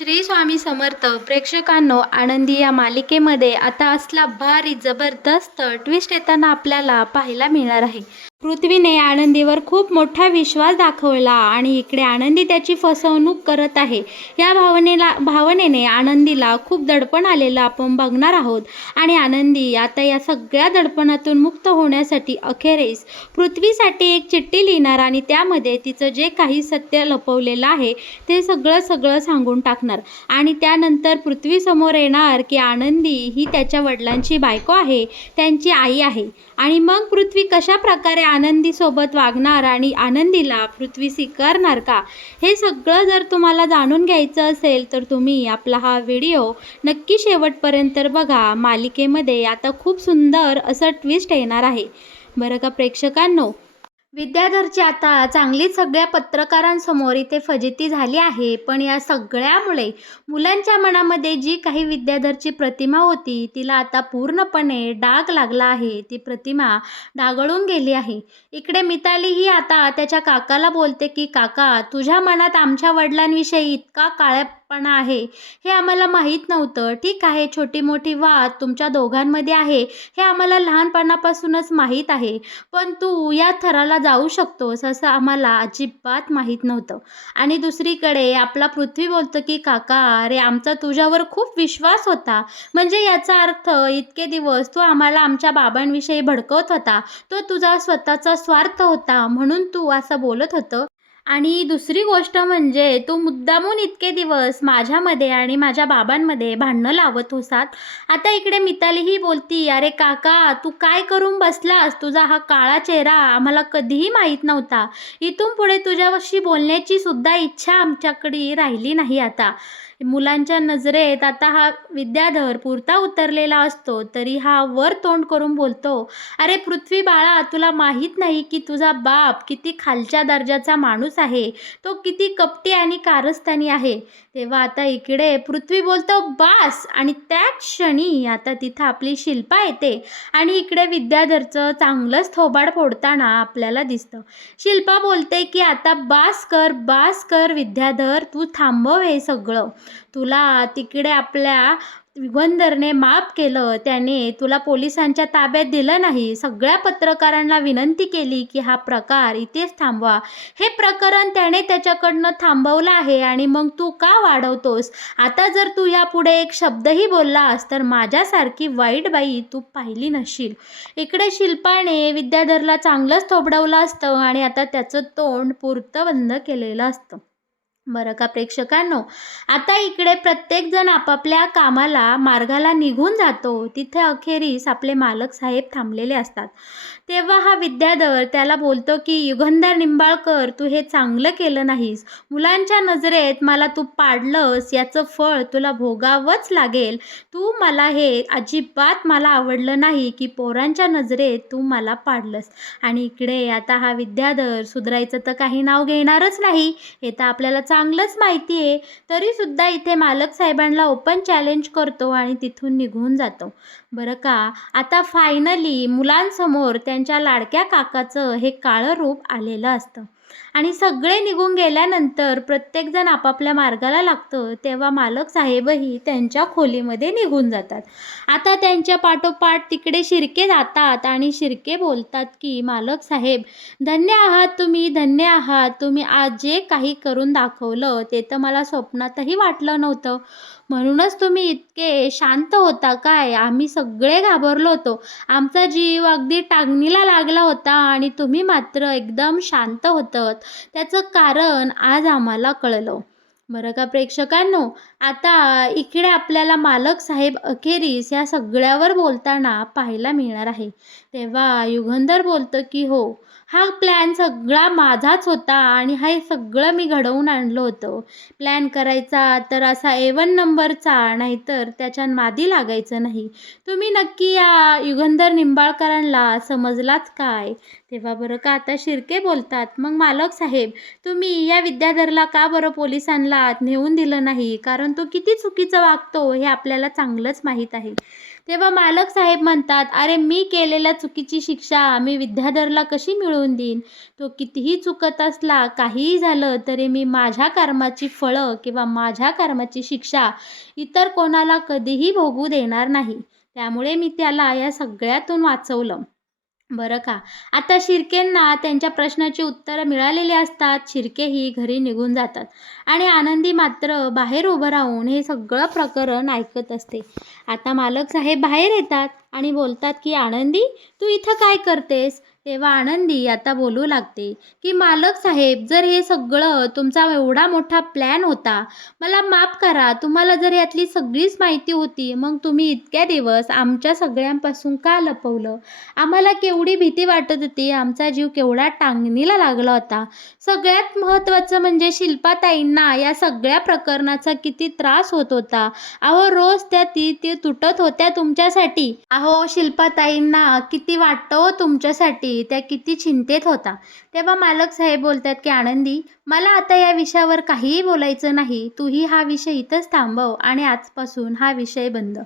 श्री स्वामी समर्थ. प्रेक्षकांनो, आनंदी या मालिकेमध्ये आता असला भारी जबरदस्त ट्विस्ट येताना आपल्याला पाहायला मिळणार आहे. पृथ्वीने आनंदीवर खूप मोठा विश्वास दाखवला आणि इकडे आनंदी त्याची फसवणूक करत आहे. या भावनेने आनंदीला खूप दडपण आलेलं आपण बघणार आहोत. आणि आनंदी आता या सगळ्या दडपणातून मुक्त होण्यासाठी अखेरीस पृथ्वीसाठी एक चिठ्ठी लिहिणार आणि त्यामध्ये तिचं जे काही सत्य लपवलेलं आहे ते सगळं सांगून टाकणार. आणि त्यानंतर पृथ्वीसमोर येणार की आनंदी ही त्याच्या वडिलांची बायको आहे, त्यांची आई आहे. आणि मग पृथ्वी कशा प्रकारे आनंदीसोबत वागणार आणि आनंदीला पृथ्वी स्वीकारणार का, हे सगळं जर तुम्हाला जाणून घ्यायचं असेल तर तुम्ही आपला हा व्हिडिओ नक्की शेवटपर्यंत बघा. मालिकेमध्ये आता खूप सुंदर असं ट्विस्ट येणार आहे बरं का प्रेक्षकांनो. विद्याधरची आता चांगलीच सगळ्या पत्रकारांसमोर इथे फजिती झाली आहे. पण या सगळ्यामुळे मुलांच्या मनामध्ये जी काही विद्याधरची प्रतिमा होती तिला आता पूर्णपणे डाग लागला आहे. ती प्रतिमा डागळून गेली आहे. इकडे मिताली ही आता त्याच्या काकाला बोलते की काका, तुझ्या मनात आमच्या वडिलांविषयी इतका काळेपणा आहे हे आम्हाला माहीत नव्हतं. ठीक आहे, छोटी मोठी वाद तुमच्या दोघांमध्ये आहे हे आम्हाला लहानपणापासूनच माहीत आहे, पण तू या थराला जाऊ शकतोस असं आम्हाला अजिबात माहीत नव्हतं. आणि दुसरीकडे आपला पृथ्वी बोलतो की काका, अरे आमचा तुझ्यावर खूप विश्वास होता. म्हणजे याचा अर्थ इतके दिवस तू आम्हाला आमच्या बाबांविषयी भडकवत होता, तो तुझा स्वतःचा स्वार्थ होता म्हणून तू असं बोलत होतं. आणि दुसरी गोष्ट म्हणजे तू मुद्दामून इतके दिवस माझ्यामध्ये आणि माझ्या बाबांमध्ये भांडणं लावत होतात. आता इकडे मिताली ही बोलती, अरे काका, तू काय करून बसलास? तुझा हा काळा चेहरा आम्हाला कधीही माहीत नव्हता. इथून पुढे तुझ्याशी बोलण्याची सुद्धा इच्छा आमच्याकडे राहिली नाही. आता मुलांच्या नजरेत आता हा विद्याधर पुरता उतरलेला असतो तरी हा वर तोंड करून बोलतो, अरे पृथ्वी बाळा, तुला माहीत नाही की तुझा बाप किती खालच्या दर्जाचा माणूस आहे, तो किती कपटी आणि कारस्थानी आहे. तेव्हा आता इकडे पृथ्वी बोलतो बास. आणि त्या क्षणी आता तिथं आपली शिल्पा येते आणि इकडे विद्याधरचं चांगलंच थोबाड फोडताना आपल्याला दिसतं. शिल्पा बोलते की आता बास कर विद्याधर, तू थांबव हे सगळं. तुला तिकडे आपल्या युगंधरने माफ केलं, त्याने तुला पोलिसांच्या ताब्यात दिलं नाही, सगळ्या पत्रकारांना विनंती केली की हा प्रकार इथेच थांबवा. हे प्रकरण त्याने त्याच्याकडनं थांबवलं आहे आणि मग तू का वाढवतोस? आता जर तू यापुढे एक शब्दही बोललास तर माझ्यासारखी वाईट बाई तू पाहिली नसशील. इकडे शिल्पाने विद्याधरला चांगलंच थोबडवलं असतं आणि आता त्याचं तोंड पुरतं बंद केलेलं असतं बरं का प्रेक्षकांनो. आता इकडे प्रत्येकजण आपापल्या कामाला मार्गाला निघून जातो. तिथे अखेरीस आपले मालक साहेब थांबलेले असतात. तेव्हा हा विद्याधर त्याला बोलतो की युगंधर निंबाळकर, तू हे चांगलं केलं नाहीस. मुलांच्या नजरेत मला तू पाडलंस, याचं फळ तुला भोगावंच लागेल. तू मला हे अजिबात मला आवडलं नाही की पोरांच्या नजरेत तू मला पाडलंस. आणि इकडे आता हा विद्याधर सुधारायचं तर काही नाव घेणारच नाही, हे तर आपल्याला चांगलंच माहिती आहे. तरीसुद्धा इथे मालक साहेबांना ओपन चॅलेंज करतो आणि तिथून निघून जातो बरं का. आता फायनली मुलांसमोर त्यांच्या लाडक्या काकाचं हे काळं रूप आलेलं असतं. आणि सगळे निघून गेल्यानंतर प्रत्येकजण आपापल्या मार्गाला लागतं. तेव्हा मालक साहेबही त्यांच्या खोलीमध्ये निघून जातात. आता त्यांच्या पाठोपाठ तिकडे शिर्के जातात आणि शिर्के बोलतात की मालक साहेब, धन्य आहात तुम्ही, धन्य आहात तुम्ही. आज जे काही करून दाखवलं ते तर मला स्वप्नातही वाटलं नव्हतं. म्हणूनच तुम्ही इतके शांत होता काय? आम्ही सगळे घाबरलो होतो. आमचा जीव अगदी टांगणीला लागला होता आणि तुम्ही मात्र एकदम शांत होतात. त्याचं कारण आज आम्हाला कळलं बरं का प्रेक्षकांनो. आता इकडे आपल्याला मालक साहेब अखेरीस या सगळ्यावर बोलताना पाहायला मिळणार आहे. तेव्हा युगंधर बोलतं की हो, हा प्लॅन सगळा माझाच होता आणि हे सगळं मी घडवून आणलं होतं. प्लॅन करायचा तर असा A1 नंबरचा, नाहीतर त्याच्या मादी लागायचं नाही. तुम्ही नक्की या युगंधर निंबाळकरांना समजलाच काय? तेव्हा बरं का आता शिर्के बोलतात, मग मालक साहेब, तुम्ही या विद्याधरला का बरं पोलिसांना मार्गात नेऊन दिलं नाही, कारण तो किती चुकीचं वागतो हे आपल्याला चांगलंच माहीत आहे. तेव्हा मालक साहेब म्हणतात, अरे मी केलेल्या चुकीची शिक्षा मी विद्याधरला कशी मिळवून देईन? तो कितीही चुकत असला, काहीही झालं तरी मी माझ्या कर्माची फळं किंवा माझ्या कर्माची शिक्षा इतर कोणाला कधीही भोगू देणार नाही. त्यामुळे मी त्याला या सगळ्यातून वाचवलं. बरं का. आता शिर्केंना त्यांच्या प्रश्नाची उत्तरं मिळालेली असतात. शिर्केही घरी निघून जातात आणि आनंदी मात्र बाहेर उभं राहून हे सगळं प्रकरण ऐकत असते. आता मालक साहेब बाहेर येतात आणि बोलतात की, आनंदी तू इथं काय करतेस? तेव्हा आनंदी आता बोलू लागते की, मालक साहेब जर हे सगळं तुमचा एवढा मोठा प्लॅन होता, मला माफ करा. तुम्हाला जर यातली सगळीच माहिती होती, मग तुम्ही इतक्या दिवस आमच्या सगळ्यांपासून का लपवलं? आम्हाला केवढी भीती वाटत होती, आमचा जीव केवढा टांगणीला लागला होता. सगळ्यात महत्त्वाचं म्हणजे शिल्पाताईंना या सगळ्या प्रकरणाचा किती त्रास होत होता. अहो रोज त्या ती तुटत होत्या तुमच्यासाठी. अहो शिल्पाताईंना किती वाटतं हो तुमच्यासाठी, त्या किती चिंतेत होता. तेव्हा मालक साहेब बोलतात की, आनंदी मला आता या विषयावर काहीही बोलायचं नाही. तूही हा विषय इथंच थांबव आणि आजपासून हा विषय बंद.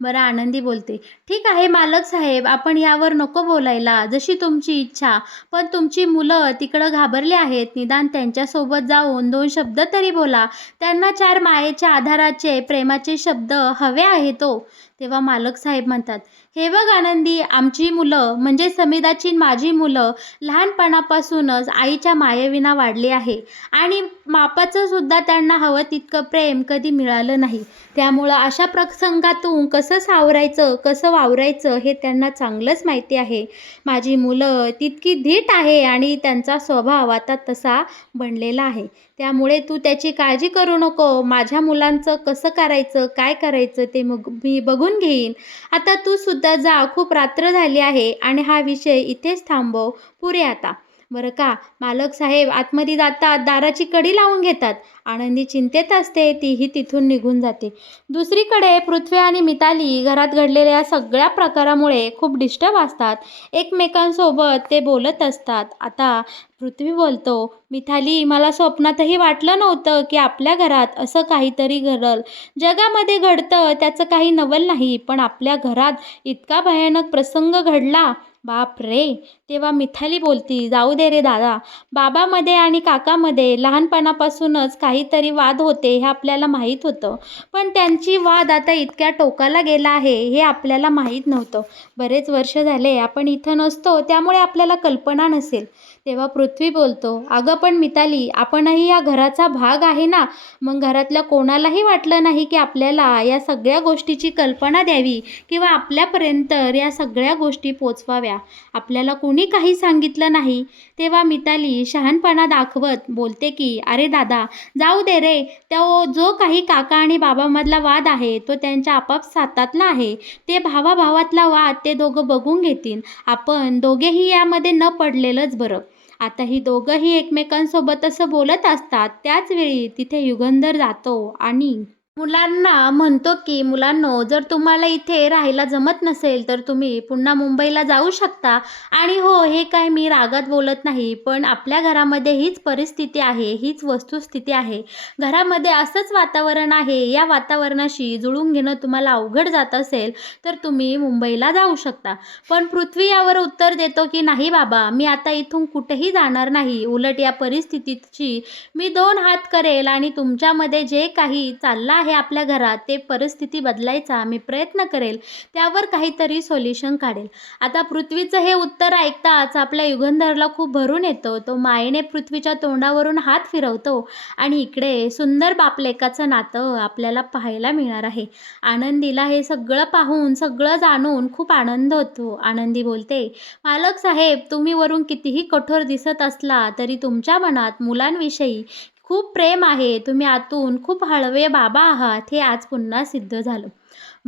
बरं आनंदी बोलते, ठीक आहे मालक साहेब, आपण यावर नको बोलायला, जशी तुमची इच्छा. पण तुमची मुलं तिकडं घाबरली आहेत, निदान त्यांच्यासोबत जाऊन 2 शब्द तरी बोला. त्यांना 4 मायेच्या आधाराचे प्रेमाचे शब्द हवे आहेत हो. तेव्हा मालक साहेब म्हणतात, हे बघ आनंदी, आमची मुलं म्हणजे समिदाची माझी मुलं लहानपणापासूनच आईच्या मायेविना वाढली आहे आणि मापाचं सुद्धा त्यांना हवं तितकं प्रेम कधी मिळालं नाही. त्यामुळं अशा प्रसंगातून कसं सावरायचं, कसं वावरायचं हे त्यांना चांगलंच माहिती आहे. माझी मुलं तितकी धीट आहे आणि त्यांचा स्वभाव आता तसा बनलेला आहे. त्यामुळे तू त्याची काळजी करू नको. माझ्या मुलांचं कसं करायचं, काय करायचं ते मग मी बघून घेईन. आता तू सुद्धा जा, खूप रात्र झाली आहे आणि हा विषय इथेच थांबव. पुरे आता. बरं का. मालक साहेब आतमध्ये जातात, दाराची कडी लावून घेतात. आनंदी चिंतेत असते, तीही तिथून निघून जाते. दुसरीकडे पृथ्वी आणि मिताली घरात घडलेल्या सगळ्या प्रकारामुळे खूप डिस्टर्ब असतात. एकमेकांसोबत ते बोलत असतात. आता पृथ्वी बोलतो, मिताली मला स्वप्नातही वाटलं नव्हतं की आपल्या घरात असं काहीतरी घडलं. जगामध्ये घडतं त्याचं काही नवल नाही, पण आपल्या घरात इतका भयानक प्रसंग घडला. बाप रे. तेव्हा मिताली बोलती, जाऊ दे रे दादा, बाबामध्ये आणि काकामध्ये लहानपणापासूनच काहीतरी वाद होते हे आपल्याला माहीत होतं, पण त्यांची वाद आता इतक्या टोकाला गेला आहे हे आपल्याला माहीत नव्हतं. बरेच वर्ष झाले आपण इथं नसतो, त्यामुळे आपल्याला कल्पना नसेल. तेव्हा पृथ्वी बोलतो, अगं पण मिताली, आपणही या घराचा भाग आहे ना. मग घरातल्या कोणालाही वाटलं नाही की आपल्याला या सगळ्या गोष्टीची कल्पना द्यावी किंवा आपल्यापर्यंत या सगळ्या गोष्टी पोचवाव्या. आपल्याला कोणी काही सांगितलं नाही. तेव्हा मिताली शहाणपणा दाखवत बोलते की, अरे दादा जाऊ दे रे, तो जो काही काका आणि बाबामधला वाद आहे तो त्यांच्या आपापसातातला आहे. ते भावाभावातला वाद ते दोघं बघून घेतील. आपण दोघेही यामध्ये न पडलेलंच बरं. आता ही दोघंही एकमेकांसोबत असं बोलत असतात, त्याच वेळी तिथे युगंधर जातो आणि मुलांना म्हणतो की, मुलांनो जर तुम्हाला इथे राहायला जमत नसेल तर तुम्ही पुन्हा मुंबईला जाऊ शकता. आणि हो, हे काय मी रागात बोलत नाही, पण आपल्या घरामध्ये हीच परिस्थिती आहे, हीच वस्तुस्थिती आहे. घरामध्ये असंच वातावरण आहे. या वातावरणाशी जुळून घेणं तुम्हाला अवघड जात असेल तर तुम्ही मुंबईला जाऊ शकता. पण पृथ्वी यावर उत्तर देतो की, नाही बाबा, मी आता इथून कुठेही जाणार नाही. उलट या परिस्थितीची मी 2 हात करेल आणि तुमच्यामध्ये जे काही चाललं आहे आपल्या घरात ते परिस्थिती बदलायचा मी प्रयत्न करेल. त्यावर काहीतरी सोल्युशन काढेल. आता पृथ्वीचं हे उत्तर ऐकताच आपल्या युगंधरला खूप भरून येतं. तो मायेने पृथ्वीच्या तोंडावरून हात फिरवतो आणि इकडे सुंदर बापलेकाचं नातं आपल्याला पाहायला मिळणार आहे. आनंदीला हे सगळं पाहून, सगळं जाणून खूप आनंद होतो. आनंदी बोलते, मालक साहेब तुम्ही वरून कितीही कठोर दिसत असला तरी तुमच्या मनात मुलांविषयी खूप प्रेम आहे. तुम्ही आतून खूप हळवे बाबा आहात, हे आज पुन्हा सिद्ध झालं.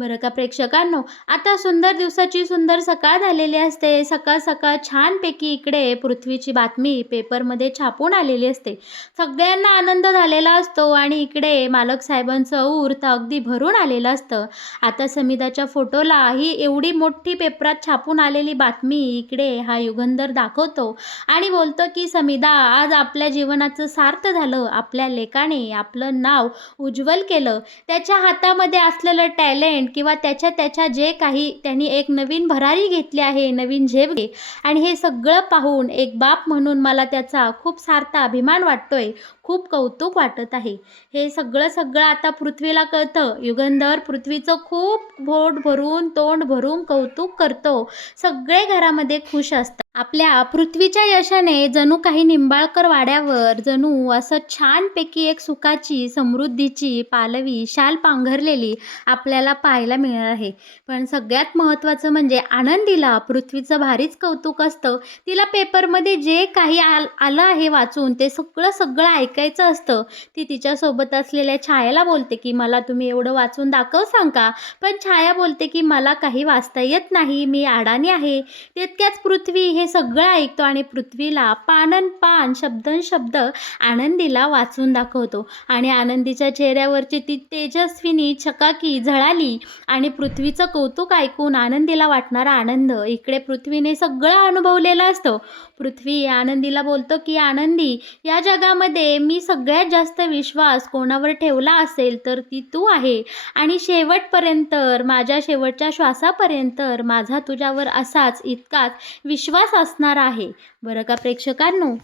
बरं का प्रेक्षकांनो, आता सुंदर दिवसाची सुंदर सकाळ झालेली असते. सकाळ सकाळ छानपैकी इकडे पृथ्वीची बातमी पेपरमध्ये छापून आलेली असते. सगळ्यांना आनंद झालेला असतो आणि इकडे मालक साहेबांचं ऊर तर अगदी भरून आलेलं असतं. आता समिधाच्या फोटोला ही एवढी मोठी पेपरात छापून आलेली बातमी इकडे हा युगंधर दाखवतो आणि बोलतो की समिधा, आज आपल्या जीवनाचं सार्थ झालं. आपल्या लेकाने आपलं नाव उज्ज्वल केलं. त्याच्या हातामध्ये असलेलं टॅलेंट किंवा त्याच्या जे काही त्यांनी एक नवीन भरारी घेतली आहे, नवीन झेप घे आणि हे सगळं पाहून एक बाप म्हणून मला त्याचा खूप सार्थ अभिमान वाटतोय, खूप कौतुक वाटत आहे. हे सगळं सगळं आता पृथ्वीला कळतं. युगंधर पृथ्वीचं खूप पोट भरून तोंड भरून कौतुक करतो. सगळे घरामध्ये खुश असतात. आपल्या पृथ्वीच्या यशाने जणू काही निंबाळकर वाड्यावर जणू असं छानपैकी एक सुखाची समृद्धीची पालवी शाल पांघरलेली आपल्याला पाहायला मिळणार आहे. पण सगळ्यात महत्त्वाचं म्हणजे आनंदीला पृथ्वीचं भारीच कौतुक असतं. तिला पेपरमध्ये जे काही आलं आहे वाचून ते सगळं सगळं ऐकायचं असतं. ती तिच्यासोबत असलेल्या छायाला बोलते की मला तुम्ही एवढं वाचून दाखव सांगा. पण छाया बोलते की मला काही वाचता येत नाही, मी अडाणी आहे. तितक्याच पृथ्वी हे सगळं ऐकतो आणि पृथ्वीला पानन-पान, शब्दन-शब्द आनंदीला वाचून दाखवतो आणि आनंदीच्या चेहऱ्यावरची ती तेजस्विनी चकाकी झळाली आणि पृथ्वीचं कौतुक ऐकून आनंदीला वाटणारा आनंद इकडे पृथ्वीने सगळं अनुभवलेलं असतं. पृथ्वी आनंदीला बोलतो की आनंदी, या जगामध्ये मी सगळ्यात जास्त विश्वास कोणावर ठेवला असेल तर ती तू आहे आणि शेवटपर्यंत, माझ्या शेवटच्या श्वासापर्यंत माझा तुझ्यावर असाच इतकाच विश्वास असणार आहे. बरं का प्रेक्षकांनो,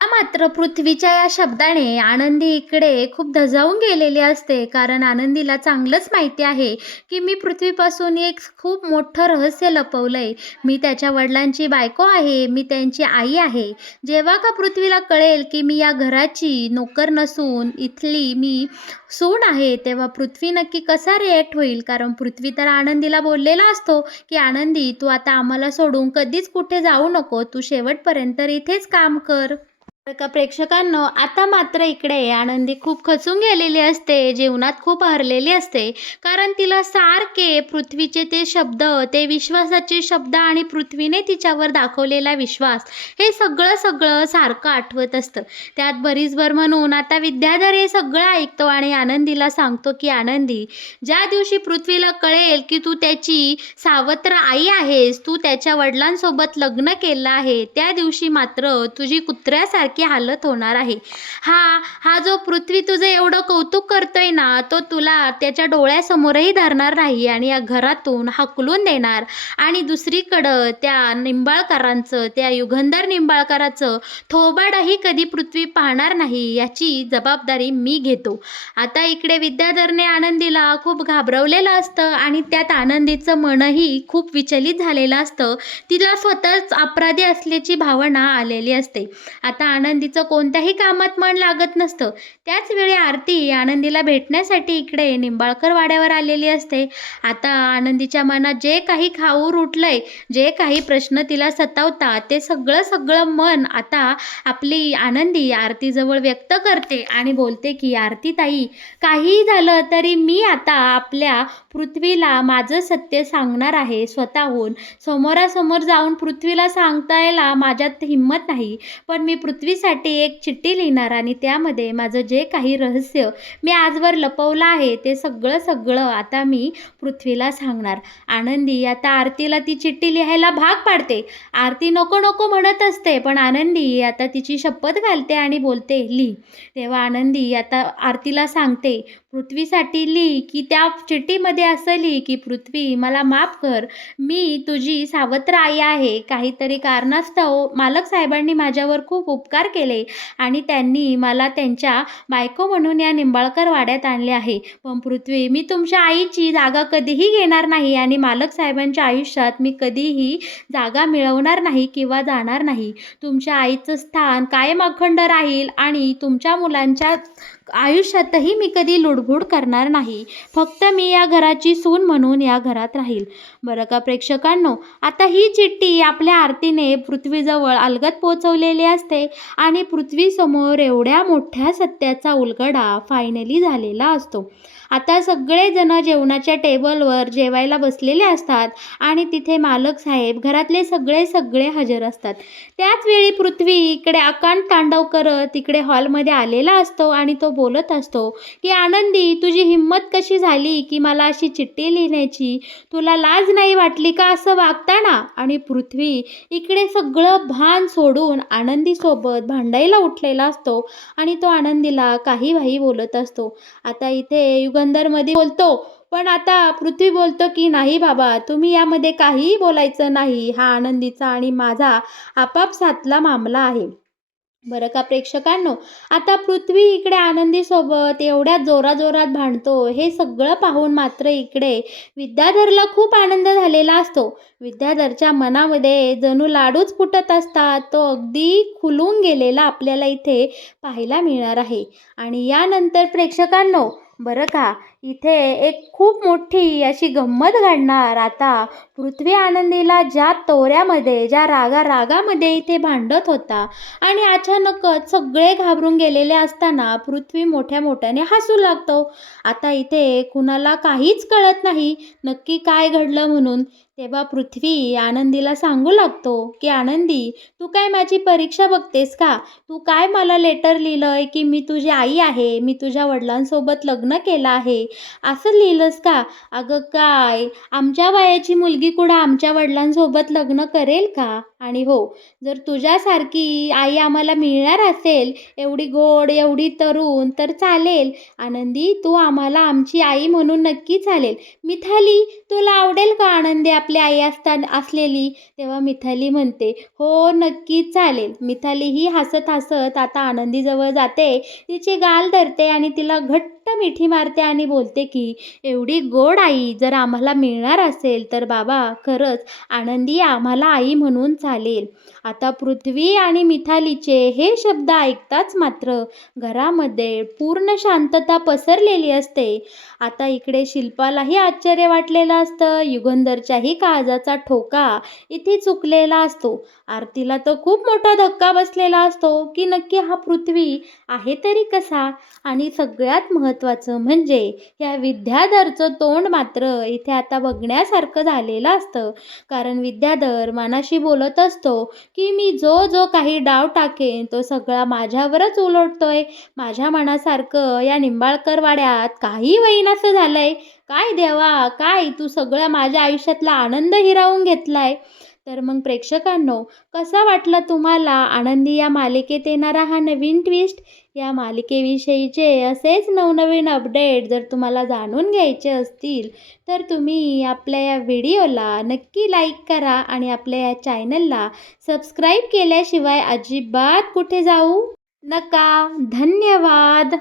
मात्र पृथ्वीच्या या शब्दाने आनंदी इकडे खूप धजावून गेलेली असते. कारण आनंदीला चांगलंच माहिती आहे की मी पृथ्वीपासून एक खूप मोठं रहस्य लपवलंय. मी त्याच्या वडिलांची बायको आहे, मी त्यांची आई आहे. जेव्हा का पृथ्वीला कळेल की मी या घराची नोकर नसून इथली मी सून आहे, तेव्हा पृथ्वी नक्की कसा रिॲक्ट होईल. कारण पृथ्वी तर आनंदीला बोललेला असतो की आनंदी, तू आता आम्हाला सोडून कधीच कुठे जाऊ नको, तू शेवटपर्यंत इथेच काम कर. तर का प्रेक्षकांनो, आता मात्र इकडे आनंदी खूप खचून गेलेली असते, जीवनात खूप हरलेली असते. कारण तिला सारखे पृथ्वीचे ते शब्द, ते विश्वासाचे शब्द आणि पृथ्वीने तिच्यावर दाखवलेला विश्वास, हे सगळं सगळं सारखं आठवत असतं. त्यात भरीसभर म्हणून आता विद्याधर हे सगळं ऐकतो आणि आनंदीला सांगतो की आनंदी, ज्या दिवशी पृथ्वीला कळेल की तू त्याची सावत्र आई आहेस, तू त्याच्या वडिलांसोबत लग्न केलं आहे, त्या दिवशी मात्र तुझी कुत्र्यासारखी हालत होणार आहे. हा जो पृथ्वी तुझं एवढं कौतुक करतोय ना, तो तुला त्याच्या डोळ्यासमोरही धरणार नाही आणि या घरातून हाकलून देणार आणि दुसरीकडं त्या निंबाळकरांचं, त्या युगंधर निंबाळकराचं थोबाडही कधी पृथ्वी पाहणार नाही, याची जबाबदारी मी घेतो. आता इकडे विद्याधरने आनंदीला खूप घाबरवलेलं असतं आणि त्यात आनंदीचं मनही खूप विचलित झालेलं असतं. तिला स्वतःच अपराधी असल्याची भावना आलेली असते. आता आनंदीचं कोणत्याही कामात मन लागत नसतं. त्याच वेळी आरती आनंदीला भेटण्यासाठी इकडे निंबाळकर वाड्यावर आलेली असते. आता आनंदीच्या मनात जे काही खाऊर उठलंय, जे काही प्रश्न तिला सतावतात, ते सगळं सगळं मन आता आपली आनंदी आरतीजवळ व्यक्त करते आणि बोलते की आरती ताई, काहीही झालं तरी मी आता आपल्या पृथ्वीला माझं सत्य सांगणार आहे. स्वतःहून समोरासमोर जाऊन पृथ्वीला सांगतायला माझ्यात हिंमत नाही, पण मी पृथ्वीसाठी एक चिठ्ठी लिहिणार आणि त्यामध्ये माझं जे काही रहस्य मी आजवर लपवलं आहे, ते सगळं सगळं आता मी पृथ्वीला सांगणार. आनंदी आता आरतीला ती चिठ्ठी लिहायला भाग पाडते. आरती नको नको म्हणत असते, पण आनंदी आता तिची शपथ घालते आणि बोलते लिही. तेव्हा आनंदी आता आरतीला सांगते, पृथ्वीसाठी लिही, की त्या चिठ्ठीमध्ये असं लिही की पृथ्वी, मला माफ कर, मी तुझी सावत्र आई आहे. काहीतरी कारणास्तव मालक साहेबांनी माझ्यावर खूप उपकार केले आणि त्यांनी मला त्यांच्या बायको म्हणून या निंबाळकर वाड्यात आणले आहे. पण पृथ्वी, मी तुमच्या आईची जागा कधीही घेणार नाही आणि मालक साहेबांच्या आयुष्यात मी कधीही जागा मिळवणार नाही किंवा जाणार नाही. तुमच्या आईचं स्थान कायम अखंड राहील आणि तुमच्या मुलांच्या आयुष्यातही मी कधी लुडबुड करणार नाही. फक्त मी या घराची सून म्हणून या घरात राहील. बरं का प्रेक्षकांनो, आता ही चिठ्ठी आपल्या आरतीने पृथ्वीजवळ अलगद पोहोचवलेली असते आणि पृथ्वीसमोर एवढ्या मोठ्या सत्याचा उलगडा फायनली झालेला असतो. आता सगळेजण जेवणाच्या टेबलवर जेवायला बसलेले असतात आणि तिथे मालक साहेब घरातले सगळे हजर असतात. त्याच वेळी पृथ्वी इकडे अकांत तांडव करत इकडे हॉलमध्ये आलेला असतो आणि तो बोलत असतो की आनंदी, तुझी हिंमत कशी झाली की मला अशी चिठ्ठी लिहिण्याची? तुला लाज नाही वाटली का असं वागताना? आणि पृथ्वी इकडे सगळं भान सोडून आनंदीसोबत भांडायला उठलेला असतो आणि तो आनंदीला काही बोलत असतो. आता इथे युगंधरमध्ये बोलतो, पण आता पृथ्वी बोलतो की नाही बाबा, तुम्ही यामध्ये काहीही बोलायचं नाही. हा आनंदीचा आणि माझा आपापसातला मामला आहे. बरं का प्रेक्षकांनो, आता पृथ्वी इकडे आनंदीसोबत एवढ्या जोराजोरात भांडतो हे सगळं पाहून मात्र इकडे विद्याधरला खूप आनंद झालेला असतो. विद्याधरच्या मनामध्ये जणू लाडूच फुटत असतात. तो अगदी खुलून गेलेला आपल्याला इथे पाहायला मिळणार आहे. आणि यानंतर प्रेक्षकांनो, बरं का, इथे एक खूप मोठी अशी गंमत घडणार. आता पृथ्वी आनंदीला ज्या तोऱ्यामध्ये, ज्या रागामध्ये इथे भांडत होता आणि अचानकच सगळे घाबरून गेलेले असताना पृथ्वी मोठ्याने हसू लागतो. आता इथे कुणाला काहीच कळत नाही नक्की काय घडलं म्हणून. तेव्हा पृथ्वी आनंदीला सांगू लागतो की आनंदी, तू काय माझी परीक्षा बघतेस का? तू काय मला लेटर लिहिलंय की मी तुझी आई आहे, मी तुझ्या वडिलांसोबत लग्न केलं आहे, असं लिहिलंस का? अगं काय, आमच्या वयाची मुलगी कुठं आमच्या वडिलांसोबत लग्न करेल का? आणि हो, जर तुझ्यासारखी आई आम्हाला मिळणार असेल, एवढी गोड, एवढी तरुण, तर चालेल. आनंदी, तू आम्हाला आमची आई म्हणून नक्की चालेल. मिथाली, तुला आवडेल का आनंदी आपली आई असलेली? तेव्हा मिथाली म्हणते, हो नक्कीच चालेल. मिथाली ही हसत आता आनंदीजवळ जाते, तिची गाल धरते आणि तिला घट्ट मिठी मारते आणि बोलते की एवढी गोड आई जर आम्हाला मिळणार असेल तर बाबा खरंच आनंदी आम्हाला आई म्हणून चालेल. आता पृथ्वी आणि मिथालीचे हे शब्द ऐकताच मात्र घरामध्ये पूर्ण शांतता पसरलेली असते. आता इकडे शिल्पालाही आश्चर्य वाटलेलं असतं. युगंधरच्याही काळजाचा ठोका इथे चुकलेला असतो. आरतीला तर खूप मोठा धक्का बसलेला असतो की नक्की हा पृथ्वी आहे तरी कसा? आणि सगळ्यात महत्त्वाचं म्हणजे या विद्याधरचं तोंड मात्र इथे आता बघण्यासारखं झालेलं असतं. कारण विद्याधर मनाशी बोलत असतो की मी जो काही डाव टाकेन तो सगळा माझ्यावरच उलटतोय. माझ्या मनासारखं या निंबाळकर वाड्यात काही असं झालंय. काय देवा, काय तू सगळं माझ्या आयुष्यातला आनंद हिरावून घेतलाय. तर मग प्रेक्षकांनो, कसा वाटला तुम्हाला आनंदी या मालिकेत येणारा हा नवीन ट्विस्ट? या मालिकेविषयीचे असेच नवनवीन अपडेट जर तुम्हाला जाणून घ्यायचे असतील तर तुम्ही आपल्या या व्हिडिओला नक्की लाईक करा आणि आपल्या या चॅनलला सबस्क्राईब केल्याशिवाय अजिबात कुठे जाऊ नका. धन्यवाद.